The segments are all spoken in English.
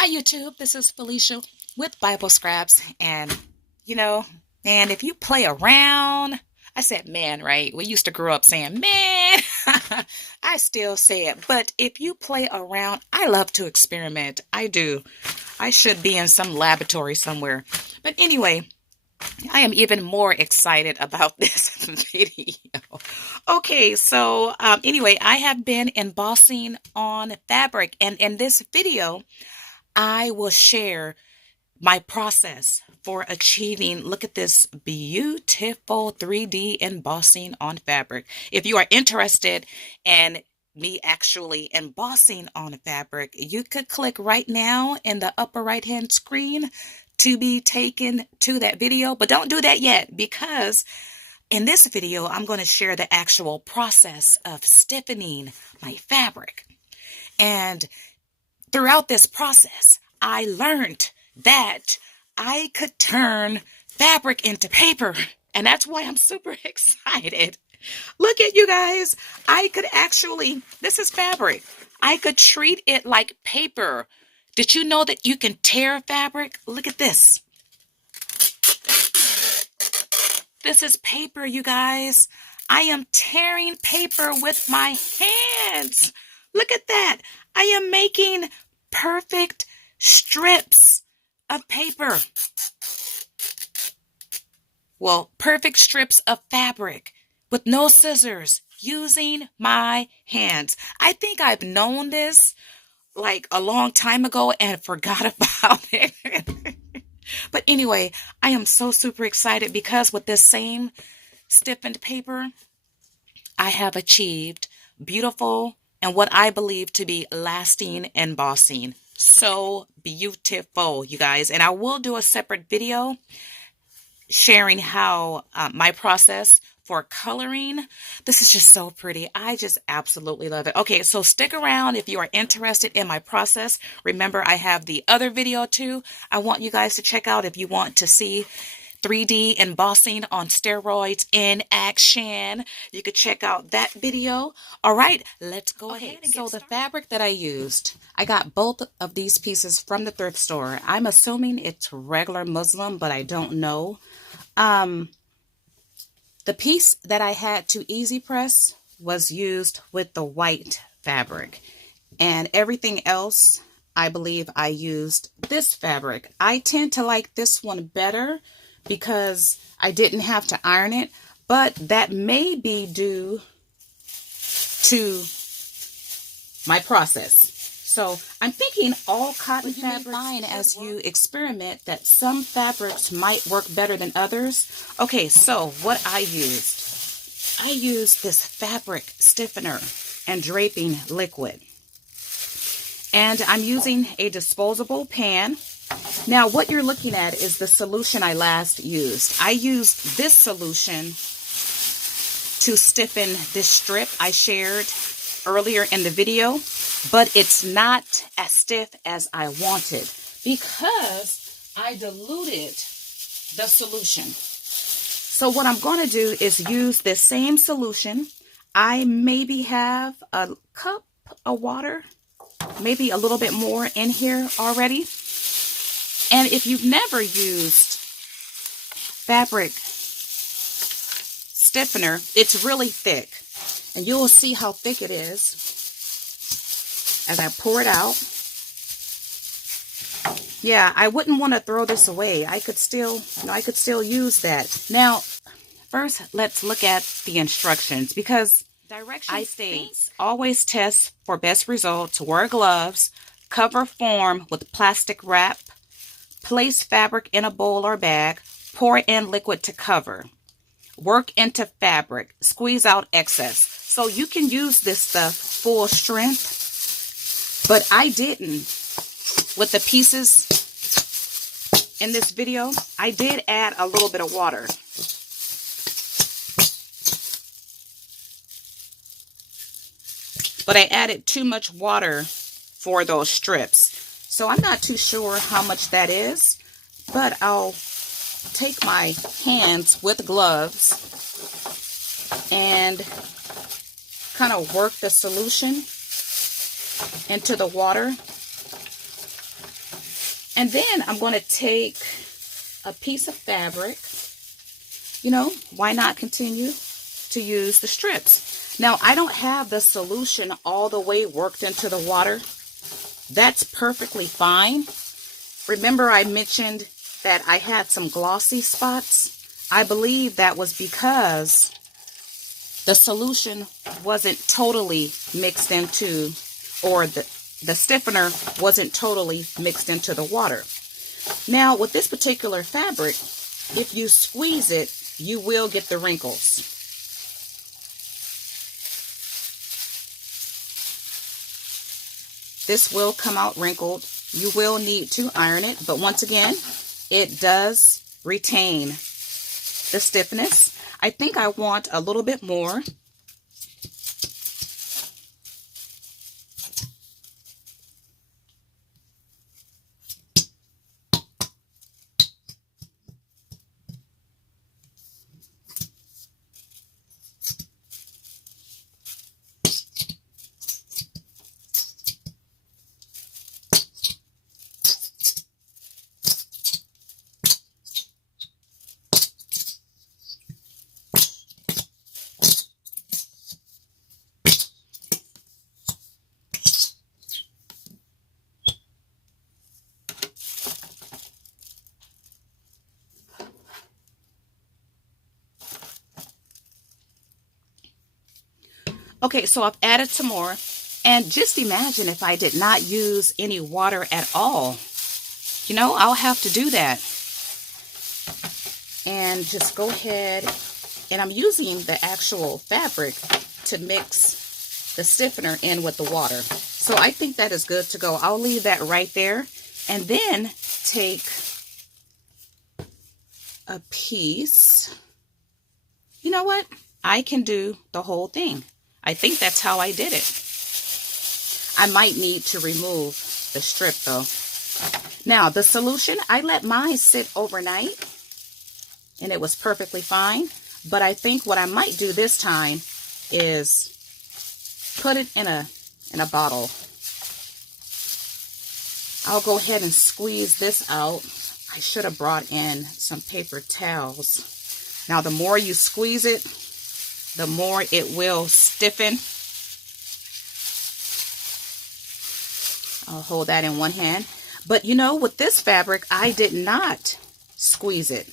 Hi YouTube, this is Felicia with Bible Scraps and if you play around, I said man, right? We used to grow up saying man. I still say it, but if you play around, I love to experiment. I do. I should be in some laboratory somewhere. But anyway, I am even more excited about this video. Okay, so anyway, I have been embossing on fabric, and in this video, I will share my process for achieving, look at this beautiful 3D embossing on fabric. If you are interested in me actually embossing on fabric, you could click right now in the upper right hand screen to be taken to that video, but don't do that yet because in this video, I'm going to share the actual process of stiffening my fabric. And throughout this process, I learned that I could turn fabric into paper. And that's why I'm super excited. Look at you guys. I could actually, this is fabric. I could treat it like paper. Did you know that you can tear fabric? Look at this. This is paper, you guys. I am tearing paper with my hands. Look at that. I am making perfect strips of paper. Well, perfect strips of fabric with no scissors using my hands. I think I've known this like a long time ago and forgot about it. But anyway, I am so super excited because with this same stiffened paper, I have achieved beautiful and what I believe to be lasting embossing. So beautiful, you guys. And I will do a separate video sharing how my process for coloring. This is just so pretty. I just absolutely love it. Okay, so stick around if you are interested in my process. Remember, I have the other video too. I want you guys to check out if you want to see 3D embossing on steroids in action. You could check out that video. All right, let's go ahead and so the fabric that I used, I got both of these pieces from the thrift store. I'm assuming it's regular Muslim, but I don't know. The piece that I had to easy press was used with the white fabric, and everything else, I believe I used this fabric. I tend to like this one better because I didn't have to iron it, but that may be due to my process. So I'm thinking all cotton fabric, fine as you experiment, that some fabrics might work better than others. Okay, so what I used this fabric stiffener and draping liquid. And I'm using a disposable pan. Now, what you're looking at is the solution I last used. I used this solution to stiffen this strip I shared earlier in the video, but it's not as stiff as I wanted because I diluted the solution. So what I'm going to do is use this same solution. I maybe have a cup of water, maybe a little bit more in here already. And if you've never used fabric stiffener, it's really thick. And you will see how thick it is as I pour it out. Yeah, I wouldn't want to throw this away. I could still use that. Now, first, let's look at the instructions because directions states always test for best results. Wear gloves, cover form with plastic wrap, place fabric in a bowl or bag, pour in liquid to cover. Work into fabric, squeeze out excess. So you can use this stuff full strength, but I didn't. With the pieces in this video, I did add a little bit of water. But I added too much water for those strips. So I'm not too sure how much that is, but I'll take my hands with gloves and kind of work the solution into the water. And then I'm going to take a piece of fabric. You know, why not continue to use the strips? Now, I don't have the solution all the way worked into the water. That's perfectly fine. Remember I mentioned that I had some glossy spots? I believe that was because the solution wasn't totally mixed into, or the stiffener wasn't totally mixed into the water. Now, with this particular fabric, if you squeeze it, you will get the wrinkles. This will come out wrinkled. You will need to iron it, but once again, it does retain the stiffness. I think I want a little bit more. Okay, so I've added some more, and just imagine if I did not use any water at all. You know, I'll have to do that. And just go ahead, and I'm using the actual fabric to mix the stiffener in with the water. So I think that is good to go. I'll leave that right there, and then take a piece. You know what? I can do the whole thing. I think that's how I did it. I might need to remove the strip though. Now the solution, I let mine sit overnight and it was perfectly fine. But I think what I might do this time is put it in a bottle. I'll go ahead and squeeze this out. I should have brought in some paper towels. Now the more you squeeze it, the more it will stiffen. I'll hold that in one hand. But you know, with this fabric, I did not squeeze it.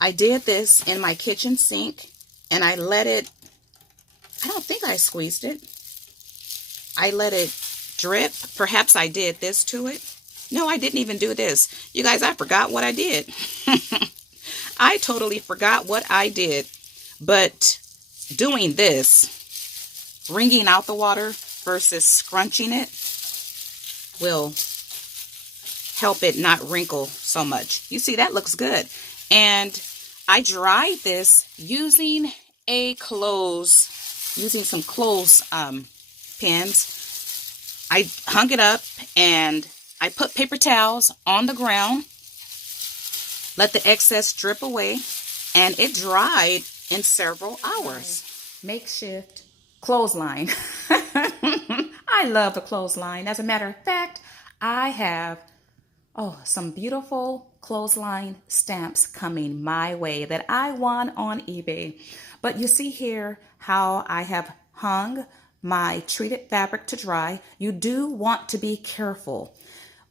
I did this in my kitchen sink and I let it, I don't think I squeezed it. I let it drip. Perhaps I did this to it. No, I didn't even do this. You guys, I forgot what I did. I totally forgot what I did, but doing this, wringing out the water versus scrunching it, will help it not wrinkle so much. You see, that looks good. And I dried this using some clothes pins. I hung it up and I put paper towels on the ground. Let the excess drip away, and it dried in several hours. Makeshift clothesline. I love the clothesline. As a matter of fact, I have some beautiful clothesline stamps coming my way that I won on eBay. But you see here how I have hung my treated fabric to dry. You do want to be careful.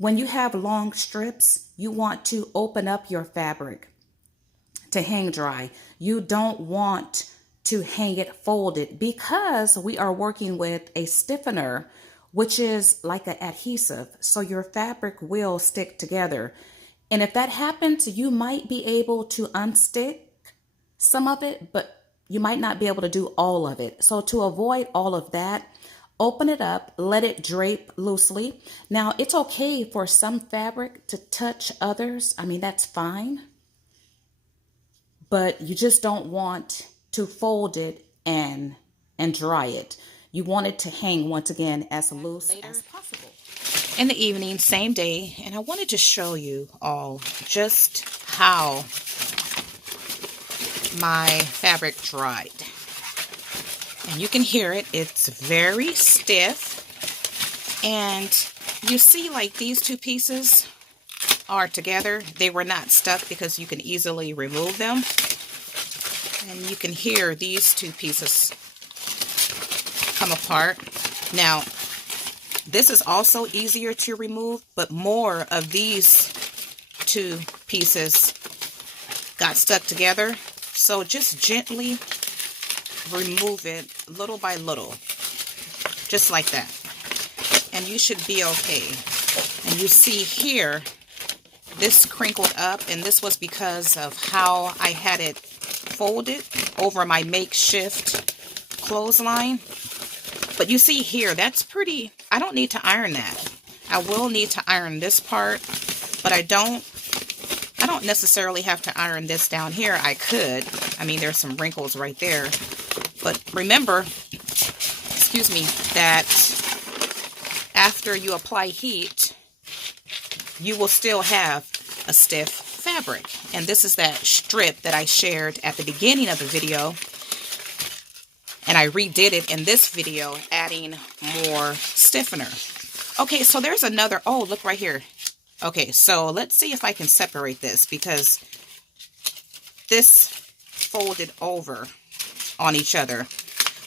When you have long strips, you want to open up your fabric to hang dry. You don't want to hang it folded because we are working with a stiffener, which is like an adhesive. So your fabric will stick together. And if that happens, you might be able to unstick some of it, but you might not be able to do all of it. So to avoid all of that, open it up, let it drape loosely. Now, it's okay for some fabric to touch others. I mean, that's fine. But you just don't want to fold it and dry it. You want it to hang, once again, as loose as possible. In the evening, same day, and I wanted to show you all just how my fabric dried. And you can hear it. It's very stiff. And you see like these two pieces are together. They were not stuck because you can easily remove them. And you can hear these two pieces come apart. Now, this is also easier to remove, but more of these two pieces got stuck together. So just gently remove it little by little, just like that. And you should be okay. And you see here, this crinkled up, and this was because of how I had it folded over my makeshift clothesline. But you see here, that's pretty, I don't need to iron that. I will need to iron this part, but I don't necessarily have to iron this down here. I could. I mean, there's some wrinkles right there. But remember, excuse me, that after you apply heat, you will still have a stiff fabric. And this is that strip that I shared at the beginning of the video. And I redid it in this video, adding more stiffener. Okay, so there's another, oh, look right here. Okay, so let's see if I can separate this, because this folded over on each other.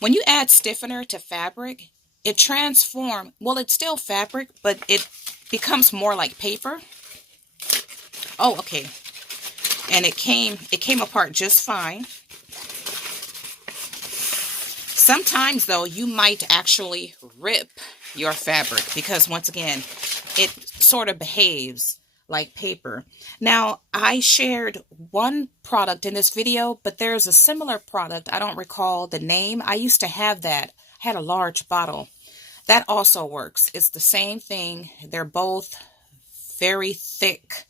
When you add stiffener to fabric, it transforms, well, it's still fabric, but it becomes more like paper. Oh, okay. And it came apart just fine. Sometimes, though, you might actually rip your fabric because, once again, it sort of behaves like paper. Now, I shared one product in this video, but there's a similar product. I don't recall the name. I used to have that. I had a large bottle. That also works. It's the same thing. They're both very thick,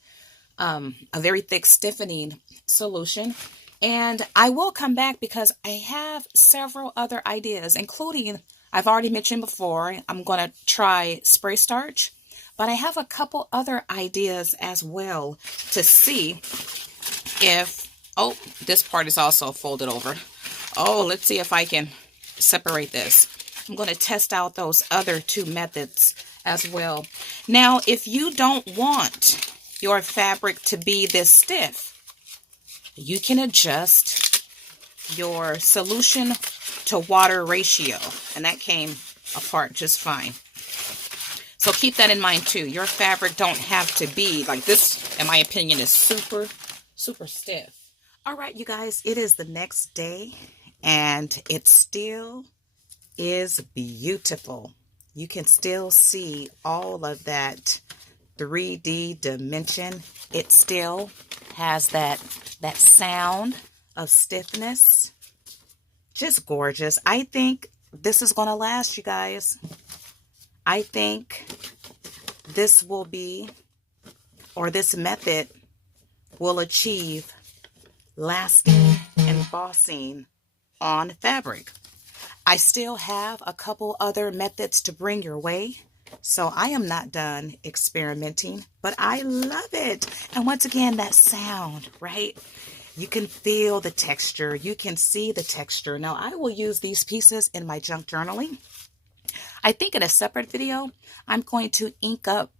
a very thick stiffening solution. And I will come back because I have several other ideas, including, I've already mentioned before, I'm going to try spray starch. But I have a couple other ideas as well to see if, oh, this part is also folded over. Oh, let's see if I can separate this. I'm going to test out those other two methods as well. Now, if you don't want your fabric to be this stiff, you can adjust your solution to water ratio, and that came apart just fine. So keep that in mind too. Your fabric don't have to be like this, in my opinion, is super, super stiff. All right, you guys, it is the next day and it still is beautiful. You can still see all of that 3D dimension. It still has that sound of stiffness. Just gorgeous. I think this is going to last, you guys. I think this will be, or this method will achieve lasting embossing on fabric. I still have a couple other methods to bring your way, so I am not done experimenting, but I love it. And once again, that sound, right? You can feel the texture. You can see the texture. Now, I will use these pieces in my junk journaling. I think in a separate video, I'm going to ink up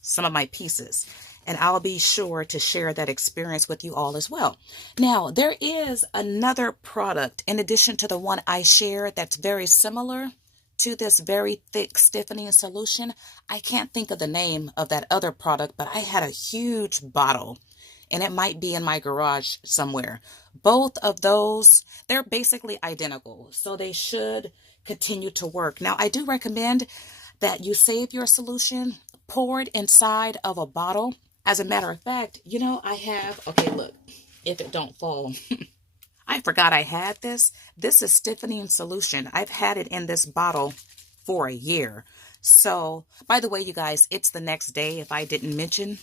some of my pieces, and I'll be sure to share that experience with you all as well. Now, there is another product in addition to the one I shared that's very similar to this very thick stiffening solution. I can't think of the name of that other product, but I had a huge bottle, and it might be in my garage somewhere. Both of those, they're basically identical, so they should continue to work. Now, I do recommend that you save your solution, pour it inside of a bottle. As a matter of fact, you know, I have, okay, look, if it don't fall. I forgot I had this. This is stiffening solution. I've had it in this bottle for a year. So, by the way, you guys, it's the next day if I didn't mention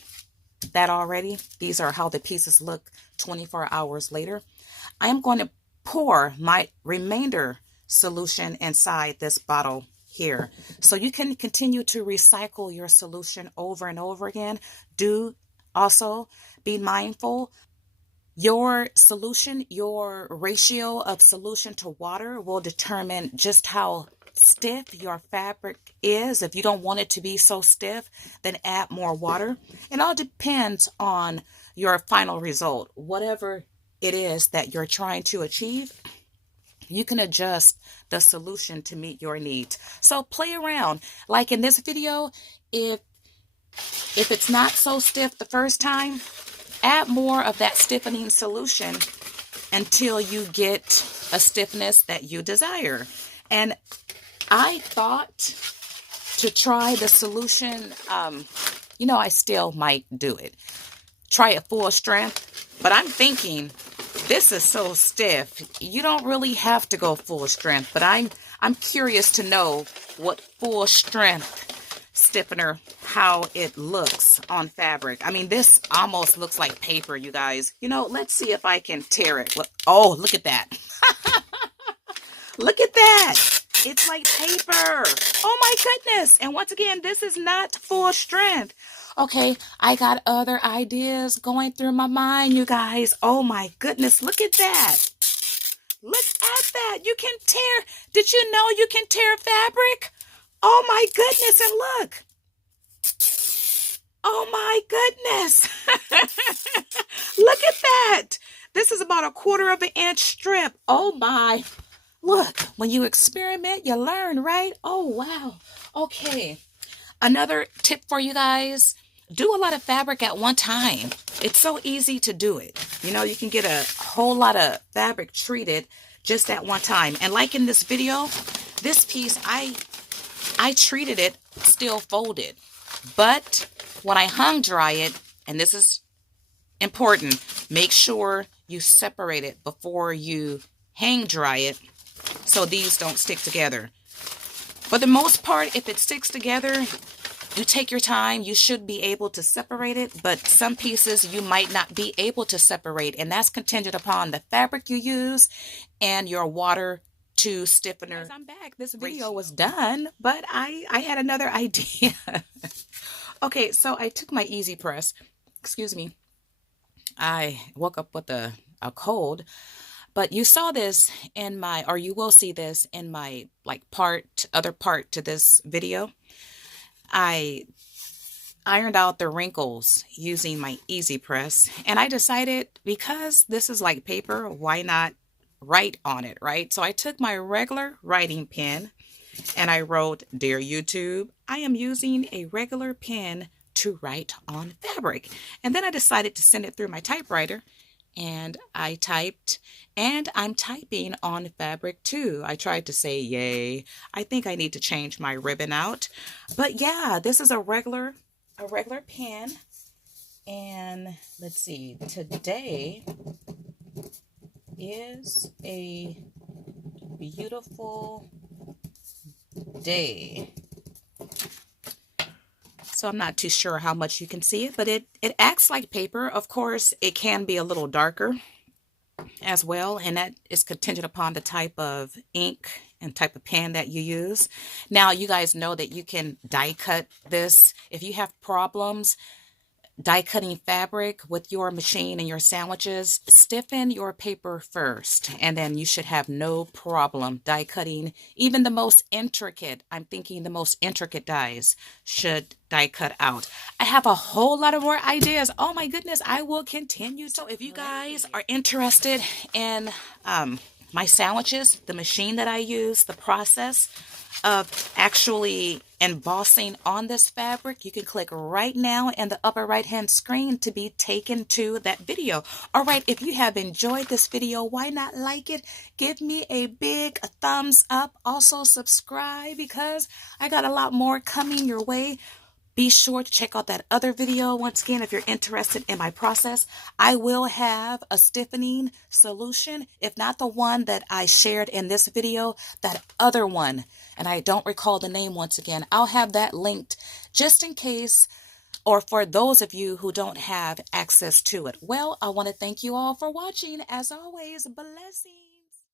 that already. These are how the pieces look 24 hours later. I'm going to pour my remainder solution inside this bottle here, so you can continue to recycle your solution over and over again. Do also be mindful, your solution, your ratio of solution to water will determine just how stiff your fabric is. If you don't want it to be so stiff, then add more water. It all depends on your final result. Whatever it is that you're trying to achieve, you can adjust the solution to meet your needs. So play around. Like in this video, if it's not so stiff the first time, add more of that stiffening solution until you get a stiffness that you desire. And I thought to try the solution, I still might do it. Try it full strength, but I'm thinking this is so stiff. You don't really have to go full strength, but I'm curious to know what full strength stiffener, how it looks on fabric. I mean, this almost looks like paper, you guys. Let's see if I can tear it. Oh, look at that. Look at that. It's like paper. Oh my goodness. And once again, this is not full strength. Okay, I got other ideas going through my mind, you guys. Oh my goodness, look at that. Look at that. You can tear. Did you know you can tear fabric? Oh my goodness, and look. Oh my goodness. Look at that. This is about 1/4 of an inch strip. Oh my. Look, when you experiment, you learn, right? Oh, wow. Okay. Another tip for you guys, do a lot of fabric at one time. It's so easy to do it. You can get a whole lot of fabric treated just at one time. And like in this video, this piece, I treated it still folded. But when I hung dry it, and this is important, make sure you separate it before you hang dry it so these don't stick together. For the most part, if it sticks together, you take your time. You should be able to separate it, but some pieces you might not be able to separate, and that's contingent upon the fabric you use and your water to stiffener. As I'm back, this video was done, but I had another idea. Okay, so I took my easy press. Excuse me. I woke up with a cold, but you saw this in my, or you will see this in my other part to this video. I ironed out the wrinkles using my easy press, and I decided because this is like paper, why not write on it, right? So I took my regular writing pen and I wrote, "Dear YouTube, I am using a regular pen to write on fabric." And then I decided to send it through my typewriter, and I typed, and I'm typing on fabric too. I tried to say yay. I think I need to change my ribbon out. But yeah, this is a regular pen. And let's see, today is a beautiful day. So I'm not too sure how much you can see it, but it acts like paper. Of course, it can be a little darker as well, and that is contingent upon the type of ink and type of pen that you use. Now, you guys know that you can die cut this. If you have problems die cutting fabric with your machine and your sandwiches, stiffen your paper first, and then you should have no problem die cutting. Even the most intricate, I'm thinking the most intricate dies should die cut out. I have a whole lot of more ideas. Oh my goodness, I will continue. So if you guys are interested in my sandwiches, the machine that I use, the process of actually embossing on this fabric, you can click right now in the upper right hand screen to be taken to that video. All right, if you have enjoyed this video, why not like it? Give me a big thumbs up. Also subscribe, because I got a lot more coming your way. Be sure to check out that other video. Once again, if you're interested in my process, I will have a stiffening solution. If not the one that I shared in this video, that other one, and I don't recall the name once again, I'll have that linked just in case, or for those of you who don't have access to it. Well, I want to thank you all for watching. As always, blessings.